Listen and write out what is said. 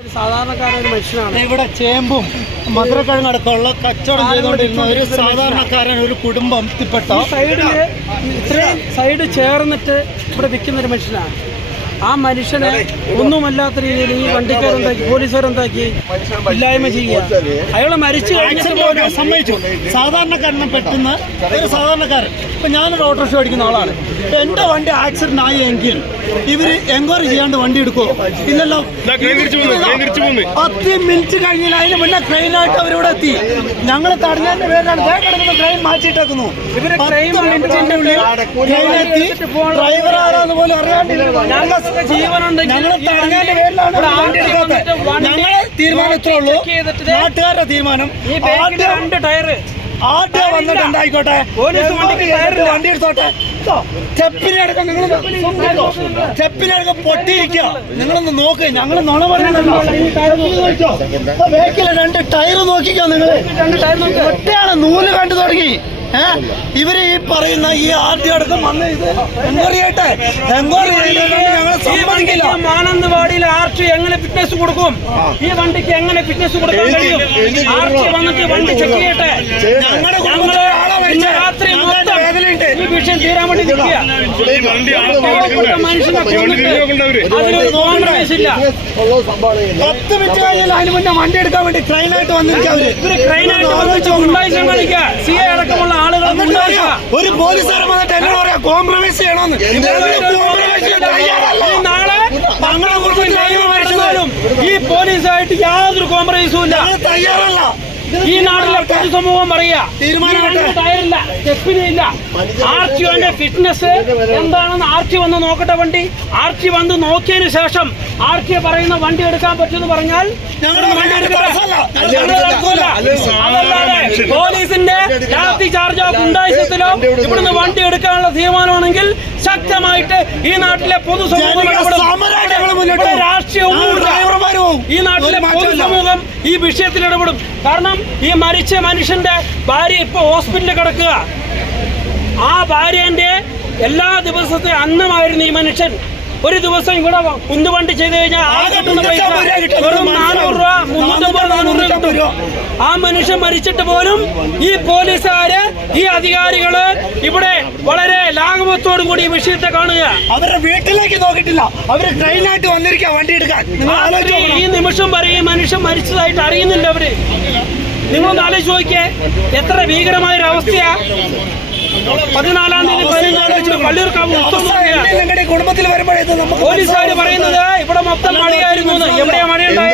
സാധാരണക്കാരൊരു മനുഷ്യനാണ്. ഇവിടെ ചേമ്പും മധുരക്കിഴങ്ങടക്കമുള്ള കച്ചവടം ചെയ്തുകൊണ്ടിരുന്ന ഒരു സാധാരണക്കാരൻ, ഒരു കുടുംബത്തിൽപ്പെട്ട സൈഡ് ചേർന്നിട്ട് ഇവിടെ വിൽക്കുന്ന ഒരു മനുഷ്യനാണ്. ആ മനുഷ്യനെ ഒന്നുമല്ലാത്ത രീതിയിൽ ഈ വണ്ടിക്കാരെന്താക്കി, പോലീസുകാരെന്താക്കി ഇല്ലായ്മ ചെയ്യുക. അയാളെ മരിച്ചു കഴിഞ്ഞിട്ട് സമ്മതിച്ചു. സാധാരണക്കാരനെ പറ്റുന്ന ഒരു സാധാരണക്കാരൻ. ഇപ്പം ഞാനൊരു ഓട്ടോറിക്ഷ ഓടിക്കുന്ന ആളാണ്. ഇപ്പം എൻ്റെ വണ്ടി ആക്സിഡന്റ് ആയി എങ്കിൽ ഇവർ എൻക്വയറി ചെയ്യാണ്ട് വണ്ടി എടുക്കുമോ? ഇല്ലല്ലോ. 10 മിനിറ്റ് കഴിഞ്ഞില്ല, അതിന് മുന്നേ ട്രെയിനായിട്ട് അവരിവിടെ എത്തി. ഞങ്ങൾ തടഞ്ഞതിന്റെ പേരിലാണ് കിടക്കുന്ന ട്രെയിൻ മാറ്റിയിട്ടേക്കുന്നു. മിനിറ്റിന്റെ ഉള്ളിൽ ട്രെയിനെത്തി. ഡ്രൈവർ ആരാന്ന് പോലും അറിയാണ്ടിരുന്നു. ഞങ്ങൾ തടഞ്ഞതിന്റെ പേരിലാണ് ഞങ്ങളെ തീരുമാനം ഇത്രേ ഉള്ളൂ. നാട്ടുകാരുടെ തീരുമാനം ആദ്യം വന്നിട്ട് എന്തായിക്കോട്ടെ, വണ്ടി എടുത്തോട്ടെ. സ്റ്റെപ്പിനടക്കം പൊട്ടിയിരിക്കുക. നിങ്ങളൊന്ന് നോക്ക്. ഞങ്ങൾ നുണ പറയുന്നല്ലോ. ബേക്കിലെ 2 ടയർ നോക്കിക്കോ. നിങ്ങൾ ഒറ്റയാണ് നൂല് കണ്ടു തുടങ്ങി. ഇവര് ഈ പറയുന്ന ഈ ആദ്യം അടക്കം വന്ന് ഇത് എൻക്വയറി ചെയ്യട്ടെ. എൻക്വയറി ചെയ്തിട്ടുണ്ട്. ഞങ്ങൾ സമ്മതിക്കില്ല. മാനന്തവാടിയിൽ ആർച്ച് എങ്ങനെ ഫിറ്റ്നസ് കൊടുക്കും? ഈ വണ്ടിക്ക് എങ്ങനെ ഫിറ്റ്നസ് കൊടുക്കാൻ കഴിയും? ആർച്ച് വന്നിട്ട് വണ്ടി ചെക്ക് ചെയ്യട്ടെ. രാത്രി ഈ വിഷയം തീരാൻ വേണ്ടി നിൽക്കുക. മനുഷ്യനെ അതിനൊരു കോൺഗ്രസ് ഇല്ല. 10 മിനിറ്റ് കഴിഞ്ഞാൽ അതിന് മുന്നേ വണ്ടി എടുക്കാൻ വേണ്ടി ട്രെയിനായിട്ട് വന്നിരിക്കുക. ട്രെയിനായിട്ട് വന്നിട്ട് ഉണ്ടായി കളിക്കുക. സി എ അടക്കമുള്ള ആളുകൾ ഒരു പോലീസുകാരൻ വന്നിട്ട് എന്നോട് പറയാം കോംപ്രമൈസ് ചെയ്യണമെന്ന്. നാളെ ഞങ്ങളുടെ കുടുംബത്തിലും ഈ പോലീസായിട്ട് യാതൊരു കോംപ്രമൈസും ഇല്ല. തയ്യാറല്ല. ഈ നാട്ടിലെ പൊതുസമൂഹം പറയാ ടയറില്ല, സ്റ്റെപ്പിനില്ല. ആർച്ചിയോന്റെ ഫിറ്റ്നസ് എന്താണെന്ന് ആർച്ചി വന്ന് നോക്കട്ടെ. വണ്ടി ആർച്ചി വന്ന് നോക്കിയതിനു ശേഷം ആർച്ചി പറയുന്ന വണ്ടി എടുക്കാൻ പറ്റുമെന്ന് പറഞ്ഞാൽ അതല്ലാതെ പോലീസിന്റെ ലാത്തി ചാർജോ ഗുണ്ടായിസത്തിലോ ഇവിടുന്ന് വണ്ടി എടുക്കാനുള്ള തീരുമാനമാണെങ്കിൽ ശക്തമായിട്ട് ഈ നാട്ടിലെ പൊതുസമൂഹം രാഷ്ട്രീയവും ഈ നാട്ടിലെ പൊതുസമൂഹം ഈ വിഷയത്തിൽ ഇടപെടും. കാരണം ഈ മരിച്ച മനുഷ്യന്റെ ഭാര്യ ഇപ്പൊ ഹോസ്പിറ്റലിൽ കിടക്കുക. ആ ഭാര്യന്റെ എല്ലാ ദിവസത്തെ അന്നമായിരുന്നു ഈ മനുഷ്യൻ. ഒരു ദിവസം ഇവിടെ ഉന്തുവണ്ടി ചെയ്ത് കഴിഞ്ഞാൽ ആ കിട്ടുന്ന പൈസ വെറും 400 രൂപ, 350, 400 രൂപ. ആ മനുഷ്യൻ മരിച്ചിട്ട് പോലും ഈ പോലീസുകാര്, ഈ അധികാരികള് ഇവിടെ വളരെ ലാഘവത്തോടു കൂടി ഈ വിഷയത്തെ കാണുക. അവരുടെ വീട്ടിലേക്ക് നോക്കിയിട്ടില്ല. അവര് ട്രെയിനായിട്ട് വന്നിരിക്കുക വണ്ടി എടുക്കാൻ. ഈ നിമിഷം വരെ ഈ മനുഷ്യൻ മരിച്ചതായിട്ട് അറിയുന്നില്ല അവര്. നിങ്ങളൊന്ന് ആലോചിച്ച് നോക്കിയേ, എത്ര ഭീകരമായ ഒരു അവസ്ഥയാ. 14-ാം തീയതി പള്ളിയൂർക്കാവ് കുടുംബത്തിൽ വരുമ്പോഴേ പോലീസുകാർ പറയുന്നത് ഇവിടെ മൊത്തം മഴയായിരുന്നു. എവിടെയാ മഴയുണ്ടായത്?